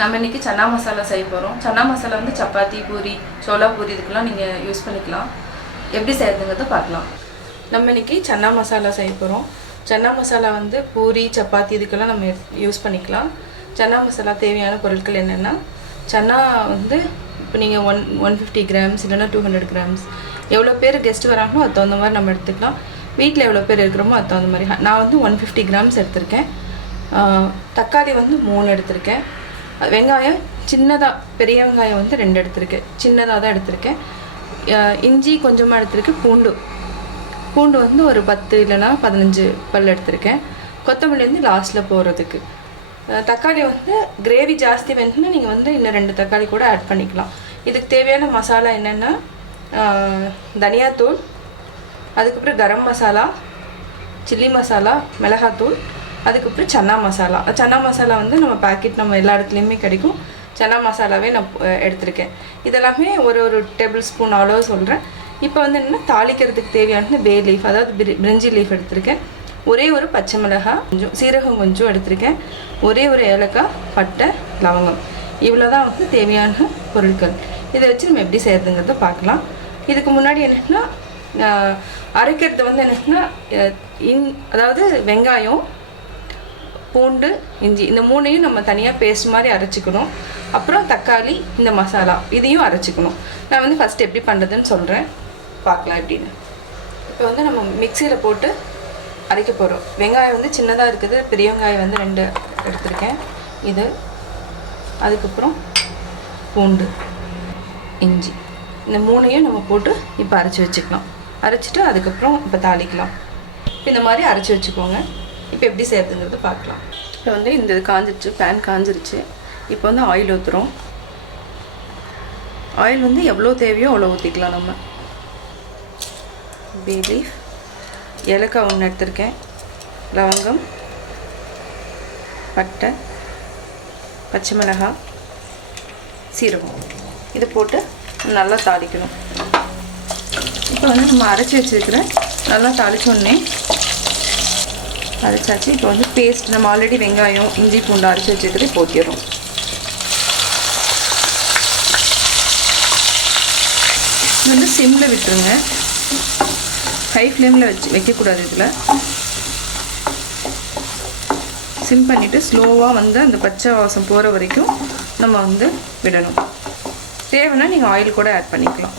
நம்ம இன்றைக்கி சன்னா மசாலா செய்ய போகிறோம். சன்னா மசாலா வந்து சப்பாத்தி, பூரி, சோளா பூரி இதுக்கெல்லாம் நீங்கள் யூஸ் பண்ணிக்கலாம். எப்படி செய்யறதுங்கிறத பார்க்கலாம். நம்ம இன்றைக்கி சன்னா மசாலா செய்ய போகிறோம். சன்னா மசாலா வந்து பூரி, சப்பாத்தி இதுக்கெல்லாம் நம்ம யூஸ் பண்ணிக்கலாம். சன்னா மசாலா தேவையான பொருட்கள் என்னென்னா, சன்னா வந்து இப்போ நீங்கள் 150 கிராம்ஸ் இல்லைன்னா 200 கிராம்ஸ், எவ்வளோ பேர் கெஸ்ட் வராங்களோ அது தகுந்த மாதிரி நம்ம எடுத்துக்கலாம். வீட்டில் எவ்வளோ பேர் இருக்கிறோமோ அது தகுந்த மாதிரி. நான் வந்து 150 கிராம்ஸ் எடுத்திருக்கேன். தக்காளி வந்து 3 எடுத்திருக்கேன். வெங்காயம் சின்னதாக, பெரிய வெங்காயம் வந்து 2 எடுத்திருக்கேன், சின்னதாக தான் எடுத்திருக்கேன். இஞ்சி கொஞ்சமாக எடுத்திருக்கேன். பூண்டு வந்து ஒரு 10 இல்லைனா 15 பல் எடுத்திருக்கேன். கொத்தமல்லி வந்து லாஸ்ட்டில் போடுறதுக்கு. தக்காளி வந்து கிரேவி ஜாஸ்தி வேணும்னா நீங்கள் வந்து இன்னும் 2 தக்காளி கூட ஆட் பண்ணிக்கலாம். இதுக்கு தேவையான மசாலா என்னென்னா, தனியாத்தூள், அதுக்கப்புறம் கரம் மசாலா, சில்லி மசாலா, மிளகாத்தூள், அதுக்கப்புறம் சன்னா மசாலா. சன்னா மசாலா வந்து நம்ம பேக்கெட் நம்ம எல்லா இடத்துலையுமே கிடைக்கும். சன்னா மசாலாவே நான் எடுத்திருக்கேன். இதெல்லாமே ஒரு டேபிள் ஸ்பூன் அளவு சொல்கிறேன். இப்போ வந்து என்னென்னா, தாளிக்கிறதுக்கு தேவையானது பே லீஃப், அதாவது பிரிஞ்சி லீஃப் எடுத்திருக்கேன். ஒரே ஒரு பச்சை மிளகாய், கொஞ்சம் சீரகம் கொஞ்சம் எடுத்திருக்கேன். ஒரே ஒரு ஏலக்காய், பட்டை, லவங்கம். இவ்வளோ தான் வந்து தேவையான பொருட்கள். இதை வச்சு நம்ம எப்படி செய்கிறதுங்கிறத பார்க்கலாம். இதுக்கு முன்னாடி என்னென்னா, அரைக்கிறது வந்து என்னென்னா, அதாவது வெங்காயம், பூண்டு, இஞ்சி இந்த 3ஐயும் நம்ம தனியாக பேஸ்ட் மாதிரி அரைச்சிக்கணும். அப்புறம் தக்காளி, இந்த மசாலா இதையும் அரைச்சிக்கணும். நான் வந்து ஃபஸ்ட்டு எப்படி பண்ணுறதுன்னு சொல்கிறேன், பார்க்கலாம் எப்படின்னு. இப்போ வந்து நம்ம மிக்சியில் போட்டு அரைக்க போகிறோம். வெங்காயம் வந்து சின்னதாக இருக்குது, பெரிய வெங்காயம் வந்து 2 எடுத்திருக்கேன். இது, அதுக்கப்புறம் பூண்டு, இஞ்சி, இந்த 3ஐயும் நம்ம போட்டு இப்போ அரைச்சி வச்சுக்கலாம். அரைச்சிட்டு அதுக்கப்புறம் இப்போ தாளிக்கலாம். இப்போ இந்த மாதிரி அரைச்சி வச்சுக்கோங்க. இப்போ எப்படி செய்யறதுங்கிறத பார்க்கலாம். இப்போ வந்து இந்த காஞ்சிருச்சு, பேன் காஞ்சிருச்சு. இப்போ வந்து ஆயில் ஊற்றுறோம். ஆயில் வந்து எவ்வளோ தேவையோ அவ்வளோ ஊற்றிக்கலாம். நம்ம பே லீஃப், ஏலக்காய் 1 எடுத்திருக்கேன், லவங்கம், பட்டை, பச்சை மிளகாய், சீரகம், இதை போட்டு நல்லா தாளிக்கணும். இப்போ வந்து நம்ம அரைச்சி வச்சுருக்கிற நல்லா தாளித்தோடனே அரைச்சாச்சு. இப்போ வந்து பேஸ்ட் நம்ம ஆல்ரெடி வெங்காயம், இஞ்சி, பூண்டு அரைச்சி வச்சுக்கிறது போத்திடுறோம். இது வந்து சிம்மில் விட்டுருங்க, ஹை ஃப்ளேமில் வைக்கக்கூடாது. இதில் சிம் பண்ணிவிட்டு ஸ்லோவாக வந்து அந்த பச்சை வாசம் போகிற வரைக்கும் நம்ம வந்து விடணும். தேவைன்னா நீங்கள் ஆயில் கூட ஆட் பண்ணிக்கலாம்.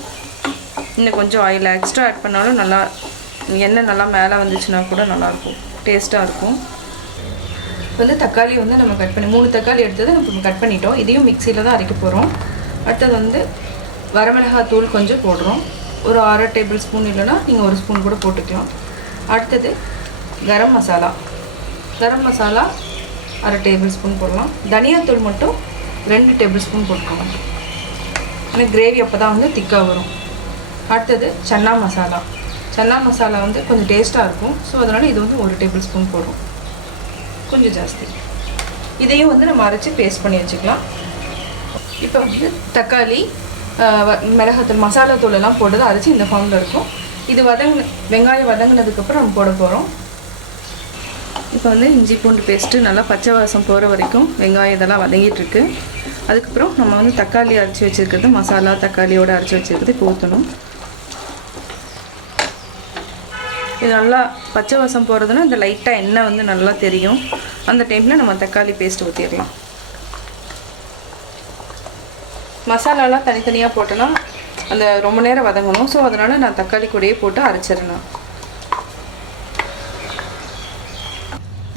இன்னும் கொஞ்சம் ஆயில் எக்ஸ்ட்ரா ஆட் பண்ணாலும் நல்லா, எண்ணெய் நல்லா மேலே வந்துச்சுன்னா கூட நல்லாயிருக்கும், டேஸ்ட்டாக இருக்கும். இப்போ வந்து தக்காளி வந்து நம்ம கட் பண்ணி 3 தக்காளி எடுத்தது நம்ம கட் பண்ணிட்டோம். இதையும் மிக்சியில் தான் அரைக்க போகிறோம். அடுத்தது வந்து வரமிளகாய் தூள் கொஞ்சம் போடுறோம். ஒரு 1/2 டேபிள் ஸ்பூன் இல்லைனா நீங்கள் 1 ஸ்பூன் கூட போட்டுக்கலாம். அடுத்தது கரம் மசாலா 1/2 டேபிள் ஸ்பூன் போடலாம். தனியாத்தூள் மட்டும் 2 டேபிள் ஸ்பூன் போட்டுக்கோங்க. ஆனால் கிரேவி அப்போ தான் வந்து திக்காக வரும். அடுத்தது சன்னா மசாலா வந்து கொஞ்சம் டேஸ்ட்டாக இருக்கும். ஸோ அதனால் இது வந்து 1 டேபிள் ஸ்பூன் போடுறோம், கொஞ்சம் ஜாஸ்தி. இதையும் வந்து நம்ம அரைச்சி பேஸ்ட் பண்ணி வச்சுக்கலாம். இப்போ வந்து தக்காளி, மிளகாத்தூள், மசாலாத்தூள் எல்லாம் போட்டது அரைச்சி இந்த ஃபார்மில் இருக்கும். இது வெங்காயம் வதங்கினதுக்கப்புறம் நம்ம போட போகிறோம். இப்போ வந்து இஞ்சி பூண்டு பேஸ்ட்டு நல்லா பச்சை வாசம் போகிற வரைக்கும் வெங்காயம் இதெல்லாம் வதங்கிட்டுருக்கு. அதுக்கப்புறம் நம்ம வந்து தக்காளி அரைச்சி வச்சுருக்கிறது, மசாலா தக்காளியோடு அரைச்சி வச்சுருக்கிறது இப்போ ஊற்றணும். இது நல்லா பச்சை வாசம் போகிறதுனா இந்த லைட்டாக எண்ணெய் வந்து நல்லா தெரியும். அந்த டைமில் நம்ம தக்காளி பேஸ்ட் ஊற்றிடலாம். மசாலாலாம் தனித்தனியாக போட்டோன்னா அந்த ரொம்ப நேரம் வதங்கணும். ஸோ அதனால் நான் தக்காளி கூடயே போட்டு அரைச்சிடலாம்.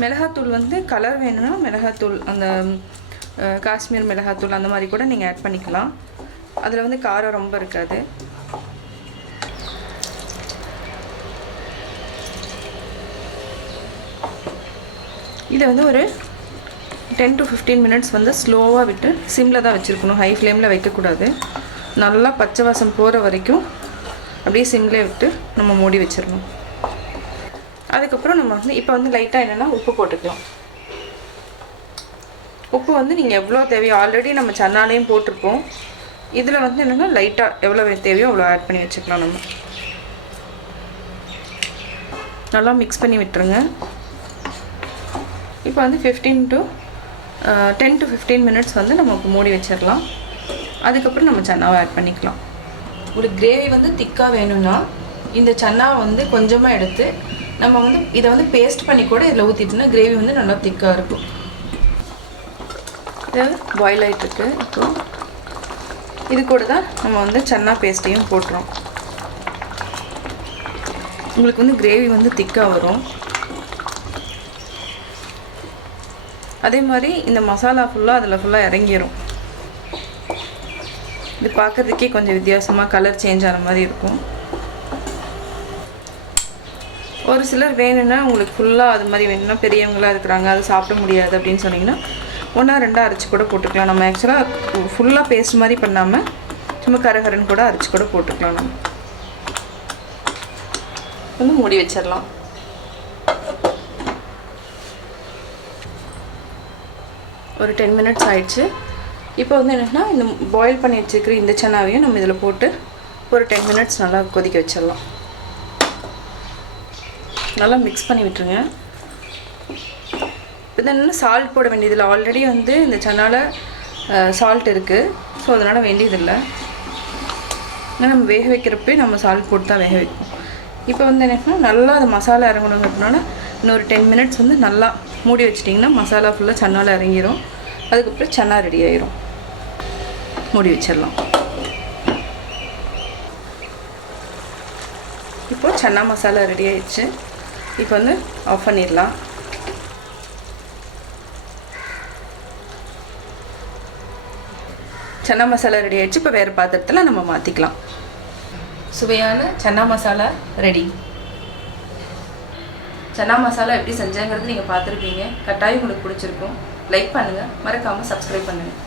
மிளகாத்தூள் வந்து கலர் வேணும்னா மிளகாத்தூள், அந்த காஷ்மீர் மிளகாத்தூள் அந்த மாதிரி கூட நீங்கள் ஆட் பண்ணிக்கலாம். அதில் வந்து காரம் ரொம்ப இருக்காது. இதை வந்து ஒரு 10 to 15 மினிட்ஸ் வந்து ஸ்லோவாக விட்டு சிம்மில் தான் வச்சுருக்கணும், ஹை ஃப்ளேமில் வைக்கக்கூடாது. நல்லா பச்சை வாசம் போகிற வரைக்கும் அப்படியே சிம்மில் விட்டு நம்ம மூடி வச்சிடணும். அதுக்கப்புறம் நம்ம வந்து இப்போ வந்து லைட்டாக என்னென்னா உப்பு போட்டுக்கலாம். உப்பு வந்து நீங்கள் எவ்வளோ தேவையோ, ஆல்ரெடி நம்ம சன்னாலையும் போட்டிருப்போம். இதில் வந்து என்னென்னா லைட்டாக எவ்வளோ தேவையோ அவ்வளோ ஆட் பண்ணி வச்சுக்கலாம். நம்ம நல்லா மிக்ஸ் பண்ணி விட்டுருங்க. இப்போ வந்து 15 to 10 to 15 மினிட்ஸ் வந்து நம்ம மூடி வச்சிடலாம். அதுக்கப்புறம் நம்ம சன்னாவை ஆட் பண்ணிக்கலாம். உங்களுக்கு கிரேவி வந்து திக்காக வேணும்னா இந்த சன்னாவை வந்து கொஞ்சமாக எடுத்து நம்ம வந்து இதை வந்து பேஸ்ட் பண்ணி கூட இதில் ஊற்றிட்டோம்னா கிரேவி வந்து நல்லா திக்காக இருக்கும். இது பாயில் ஆகிட்டுருக்கு. இப்போ இது கூட தான் நம்ம வந்து சன்னா பேஸ்ட்டையும் போட்டுறோம். உங்களுக்கு வந்து கிரேவி வந்து திக்காக வரும். அதே மாதிரி இந்த மசாலா ஃபுல்லாக அதில் ஃபுல்லாக இறங்கிடும். இது பார்க்குறதுக்கே கொஞ்சம் வித்தியாசமாக கலர் சேஞ்ச் ஆன மாதிரி இருக்கும். ஒரு சிலர் வேணும்னா உங்களுக்கு ஃபுல்லாக அது மாதிரி வேணும்னா பெரியவங்களாக இருக்கிறாங்க அது சாப்பிட முடியாது அப்படின்னு சொன்னிங்கன்னா 1-2 அரைச்சி கூட போட்டுக்கலாம். நம்ம ஆக்சுவலாக ஃபுல்லாக பேஸ்ட் மாதிரி பண்ணாமல் சும்மா கரகரன்னு கூட அரைச்சி கூட போட்டுக்கலாம். நம்ம வந்து மூடி வச்சிடலாம். ஒரு 10 மினிட்ஸ் ஆயிடுச்சு. இப்போ வந்து என்னென்னா இந்த பாயில் பண்ணி வச்சுருக்கிற இந்த சன்னாவையும் நம்ம இதில் போட்டு ஒரு 10 மினிட்ஸ் நல்லா கொதிக்க வச்சிடலாம். நல்லா மிக்ஸ் பண்ணி விட்டுருங்க. இப்போ என்னென்னா சால்ட் போட வேண்டியதில்லை. ஆல்ரெடி வந்து இந்த சன்னாவில் சால்ட் இருக்குது. ஸோ அதனால் வேண்டியதில்லை. ஆனால் நம்ம வேக வைக்கிறப்பே நம்ம சால்ட் போட்டு தான் வேக வைப்போம். இப்போ வந்து என்னென்னா நல்லா அது மசாலா இறங்கணுங்கிறதுனால இன்னொரு 10 மினிட்ஸ் வந்து நல்லா மூடி வச்சிட்டிங்கன்னா மசாலா ஃபுல்லாக சன்னாவில் இறங்கிடும். அதுக்கப்புறம் சன்னா ரெடி ஆயிரும். மூடி வச்சிடலாம். இப்போது சன்னா மசாலா ரெடி ஆயிடுச்சு. இப்போ வந்து ஆஃப் பண்ணிடலாம். சன்னா மசாலா ரெடி ஆயிடுச்சு. இப்போ வேறு பாத்திரத்தில் நம்ம மாற்றிக்கலாம். சுவையான சன்னா மசாலா ரெடி. சன்னா மசாலா எப்படி செஞ்சாங்கிறது நீங்கள் பார்த்துருப்பீங்க. கட்டாயம் உங்களுக்கு பிடிச்சிருக்கும். லைக் பண்ணுங்கள், மறக்காமல் சப்ஸ்கிரைப் பண்ணுங்கள்.